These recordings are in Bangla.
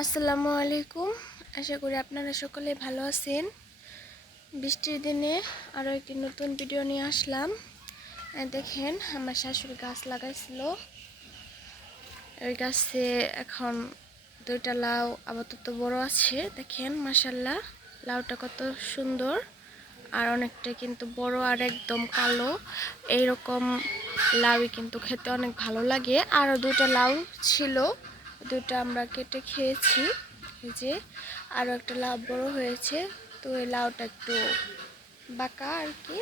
আসসালামু আলাইকুম। আশা করি আপনারা সকলে ভালো আছেন। বৃষ্টির দিনে আরও একটি নতুন ভিডিও নিয়ে আসলাম। দেখেন আমার শাশুড়ি গাছ লাগাইছিল, ওই গাছে এখন দুইটা লাউ আপাতত বড় আছে। দেখেন মাশাল্লাহ লাউটা কত সুন্দর, আর অনেকটা কিন্তু বড় আর একদম কালো। এইরকম লাউই কিন্তু খেতে অনেক ভালো লাগে। আরও দুটো লাউ ছিল, দুটো আমরা কেটে খেয়েছি। এই যে আরও একটা লাউ বড় হয়েছে, তো এই লাউটা একটু বাঁকা আর কি।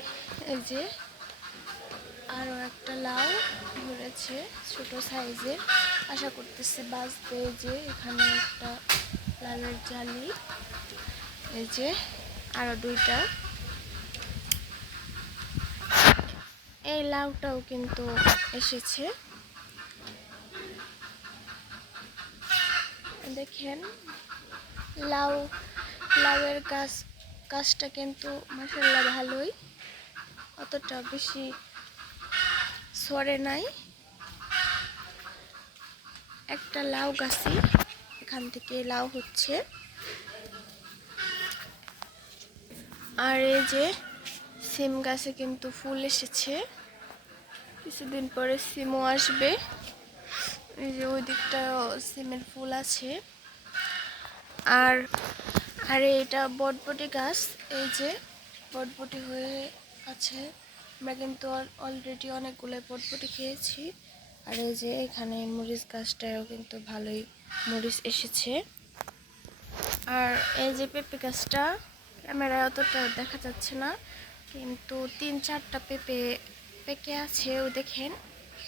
এই যে আরও একটা লাউ ধরেছে ছোট সাইজের, আশা করতেছি বাঁচবে। এই যে এখানে একটা লাউয়ের জালি, এই যে আরও দুইটা। এই লাউটাও কিন্তু এসেছে, দেখেন লাউয়ের গাছটা কিন্তু মাশাআল্লাহ ভালোই, অতটা বেশি সরে নাই। একটা লাউ গাছই এখান থেকে লাউ হচ্ছে। আর এই যে সিম গাছে কিন্তু ফুল এসেছে, কিছুদিন পরে সিমও আসবে। এই যে ওই দিকটাও সিমের ফুল আছে। আর আর এটা বটবটি গাছ, এই যে বটবটি হয়ে আছে। আমরা কিন্তু অলরেডি অনেকগুলো বটবটি খেয়েছি। আর এই যে এখানে মরিচ গাছটাও কিন্তু ভালোই মরিচ এসেছে। আর এই যে পেঁপে গাছটা ক্যামেরায় অতটা দেখা যাচ্ছে না, কিন্তু 3-4টা পেঁপে পেকে আছে। ও দেখেন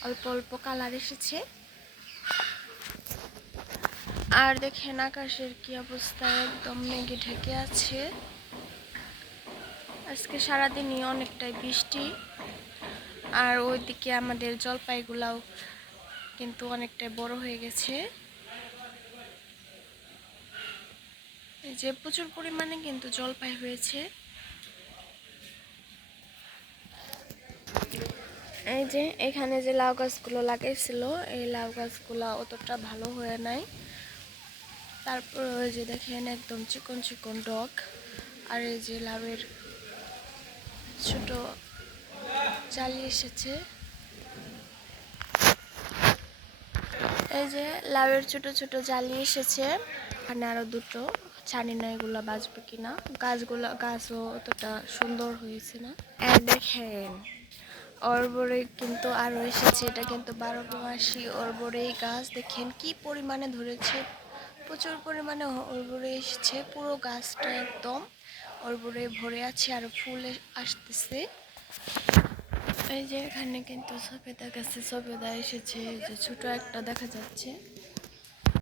অল্প অল্প কালার এসেছে। আর দেখেন আকাশের কি অবস্থা, একদম মেঘে ঢেকে আছে। আজকে সারাদিনই অনেকটাই বৃষ্টি। আর ওইদিকে আমাদের জলপাইগুলাও কিন্তু অনেকটাই বড় হয়ে গেছে। এই যে প্রচুর পরিমাণে কিন্তু জলপাই হয়েছে। এই যে এখানে যে লাউ গাছগুলো লাগাইছিল, এই লাউ গাছগুলো অতটা ভালো হয়ে নাই। তারপর ওই যে দেখেন একদম চিকন চিকন ডগ। আর এই যে লাউয়ের ছোট জালি এসেছে, এই যে লাউয়ের ছোট ছোট জালি এসেছে। এখানে আরো দুটো, জানি না এগুলো বাঁচবে কিনা। গাছও অতটা সুন্দর হয়েছে না। আর দেখেন অর্বরেই কিন্তু আরো এসেছে, এটা কিন্তু 12 মাসি অর্বরেই গাছ। দেখেন কি পরিমাণে ধরেছে, প্রচুর পরিমাণে অর্বরে এসেছে। পুরো গাছটা একদম অর্বরে ভরে আছে, আর ফুল আসতেছে। এই যে এখানে কিন্তু সবেদা গাছে সবেদা এসেছে, যে ছোট একটা দেখা যাচ্ছে।